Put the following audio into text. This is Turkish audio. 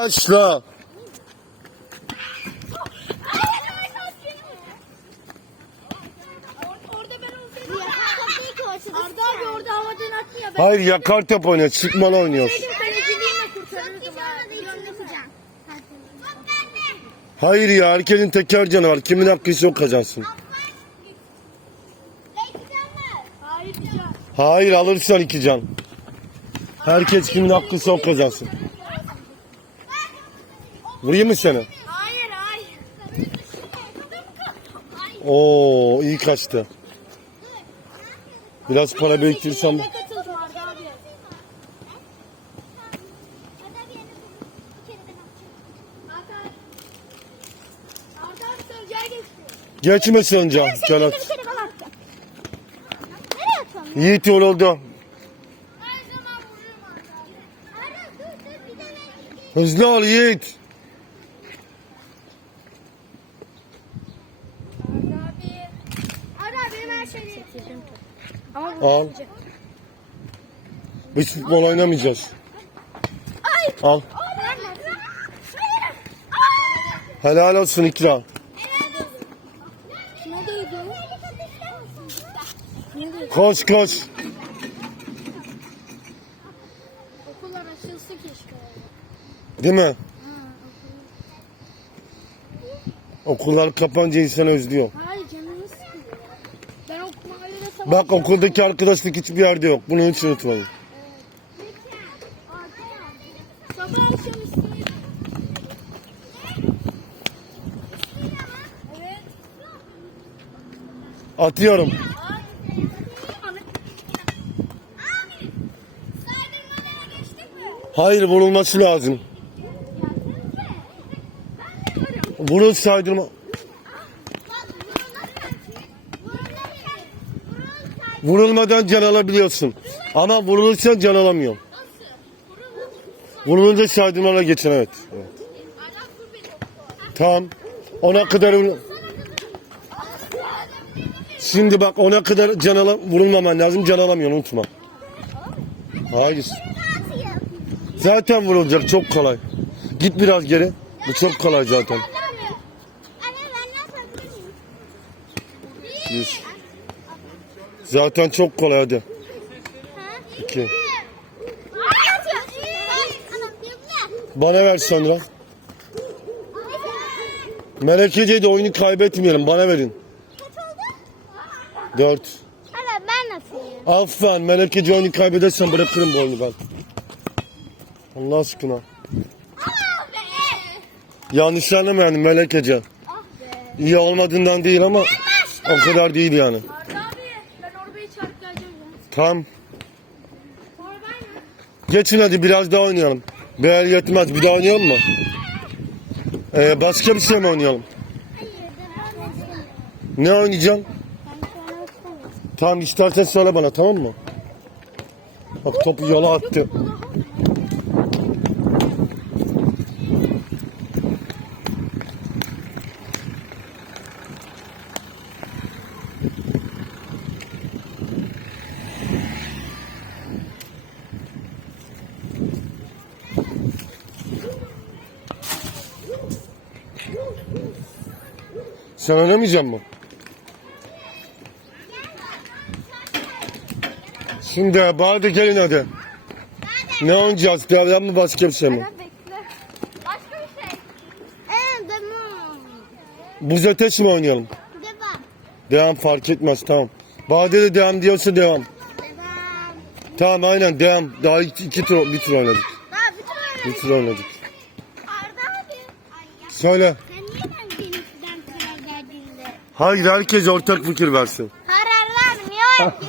Başla. Ya. Hayır yakar top oynuyor. Kurtarırdım. ha. Hayır ya herkesin teker canı var. Kimin hakkıysa o kazansın. Hayır. Hayır alırsan iki can. Herkes kimin hakkıysa o kazansın. Vurayım mı seni? Hayır hayır. Oo iyi kaçtı. Biraz para biriktirsem. Ne katıldım Arda abi? Arda Arda abi sen gel geçti. Geçmesin can. Can at. kere gol attı. Nereye atalım? Yiğit yoruldu. Her zaman vururum Arda abi. Arda dur dur bir de Hızlı ol Yiğit. Arda abi. Al. Biz futbol oynamayacağız. Ay. Al. Helal olsun ikra. Değdi? Değdi? Koş koş. Okullar açılsa keşke. Değil mi? Okullar kapanınca insan özlüyor. Bak okuldaki arkadaşlık hiçbir yerde yok. Bunu hiç unutmayın. Atıyorum. Hayır vurulması lazım. Vurul saydırma. Vurulmadan can alabiliyorsun. Ama vurulursan can alamıyorsun. Vurulunca saydırmalar geçin evet. evet. Tamam. Ona kadar Şimdi bak ona kadar can ala vurulmaman lazım. Can alamıyorsun unutma. Hayır. Zaten vurulacak çok kolay. Git biraz geri. Bu çok kolay zaten. Yüz. Zaten çok kolay hadi. İki. Bana ver Sandra. Melekece'yi de oyunu kaybetmeyelim. Bana verin. Dört. Hala ben nasılayım? Aferin Melekece oyunu kaybedersen bırakırım bu oyunu ben. Allah aşkına. Yanlış anlamayın Melekece. Ah be. İyi olmadığından değil ama o kadar değil yani. Arda abi ben arabayı çarptıracağım ya. Tamam. Geçin hadi biraz daha oynayalım. Değer yetmez. Bir daha oynayalım mı? Ee, başka bir şey mi oynayalım? Ne oynayacaksın? Tamam istersen söyle bana tamam mı? Bak topu yola attı. Sen oynamayacak mısın? Şimdi bari gelin hadi. Ne oynayacağız? Devran mı başka bir şey mi? bekle. Başka bir şey. Ee, demem. Buz ateş mi oynayalım? Devam. Devam fark etmez tamam. Bade de devam diyorsa devam. Devam. Tamam aynen devam. Daha iki, iki tur, bir tur oynadık. Daha bütün öyle. Bir tur oynadık. Arda abi. Söyle. Sen niye ben benimkiden karar verdiğinde? Hayır herkes ortak fikir versin. Karar vermiyor ki.